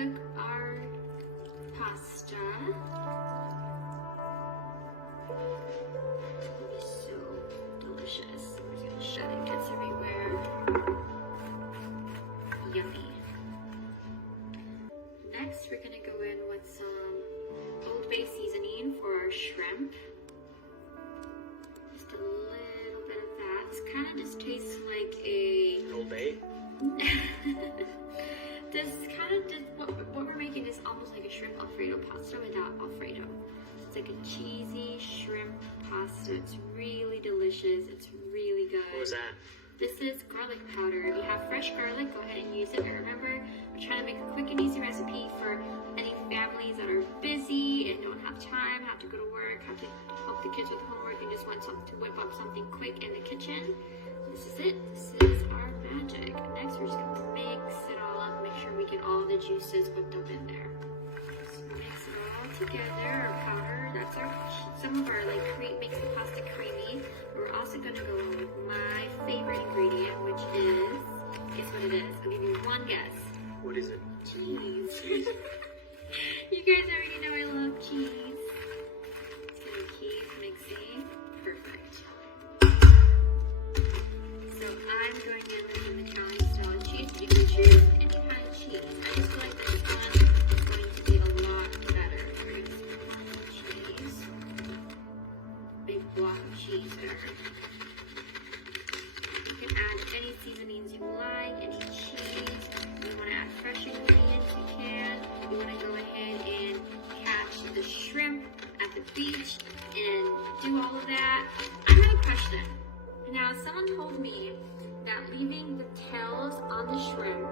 cook our pasta. It'll be so delicious. I'm just gonna shut it, gets everywhere. Yummy. Next, we're gonna go in with some Old Bay seasoning for our shrimp. Just a little bit of that. This kind of just tastes like a Old Bay? This kind of just, what we're making is almost like a shrimp Alfredo pasta without Alfredo. It's like a cheesy shrimp pasta. It's really delicious. It's really good. What was that? This is garlic powder. If you have fresh garlic, go ahead and use it. But remember, we're trying to make a quick and easy recipe for any families that are busy and don't have time, have to go to work, have to help the kids with homework, and just want to whip up something quick in the kitchen. This is it. This is our magic. Next, we're just going to mix it all up, make sure we get all the juices whipped up in there. So mix it all together, our powder. That's some of our makes the pasta creamy. We're also going to go in with my favorite ingredient, which is, guess what it is? I'll give you one guess. What is it? Cheese. You guys already know I love cheese. Just gonna keep mixing. Perfect. So I'm going in with an Italian style cheese. You can choose any kind of cheese. I just feel like this one is going to be a lot better. We're gonna cheese. Big block of cheese there. You can add any seasonings you like, any cheese. If you want to add fresh ingredients, you can. You want to go ahead and catch the shrimp at the beach and do all of that. I have a question. Now, someone told me that leaving the tails on the shrimp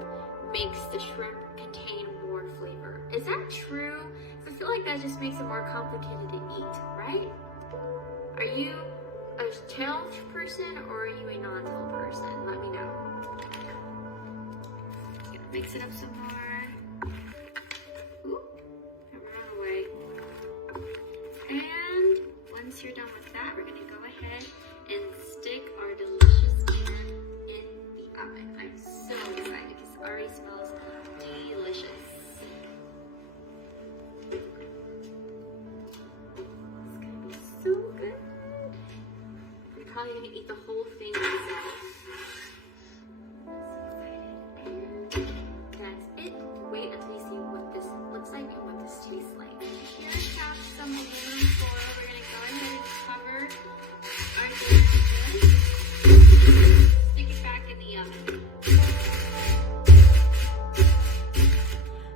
makes the shrimp contain more flavor. Is that true? I feel like that just makes it more complicated to eat, right? Are you a tail person or are you a non-tail person? Let me know. Just gonna mix it up some more. Ooh, I'm running away. And once you're done with that, we're gonna go ahead and stick our delicious dinner in the oven. I'm so excited because it already smells delicious. It's gonna be so good. I'm probably gonna eat the whole thing myself. I'm so excited. And that's it. Wait until you see what this looks like and what this tastes like. Here I have some aluminum foil. We're gonna go ahead and cover our delicious. Stick it back in the oven.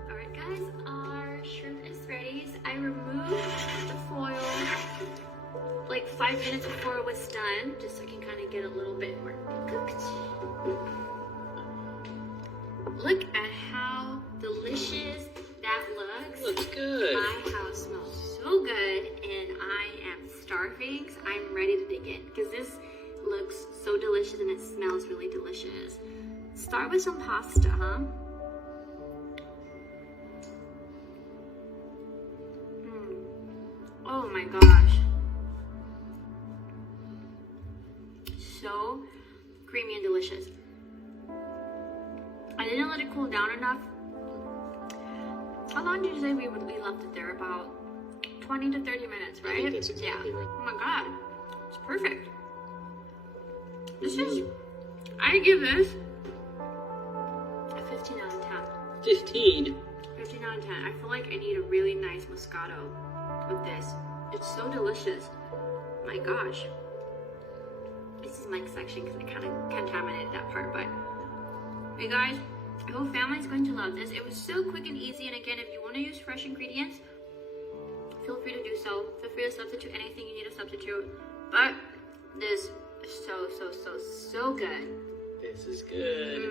Alright guys, our shrimp is ready. So I removed the foil like 5 minutes before it was done, just so I can kind of get a little bit more cooked. Look at how delicious that looks. Looks good. My house smells so good and I am starving, so I'm ready to dig in because this looks so delicious and it smells really delicious. Start with some pasta, huh? Oh my gosh. So creamy and delicious. I didn't let it cool down enough. How long did you say we left it there? About 20 to 30 minutes, right? I think that's exactly right. Oh my god. It's perfect. This is, I give this a 15 out of 10. 15? 15 out of 10. I feel like I need a really nice Moscato with this. It's so delicious. My gosh. This is my section because I kind of contaminated that part, but hey guys, I hope family's going to love this. It was so quick and easy, and again, if you want to use fresh ingredients, feel free to do so. Feel free to substitute anything you need to substitute, but this is so good. This is good.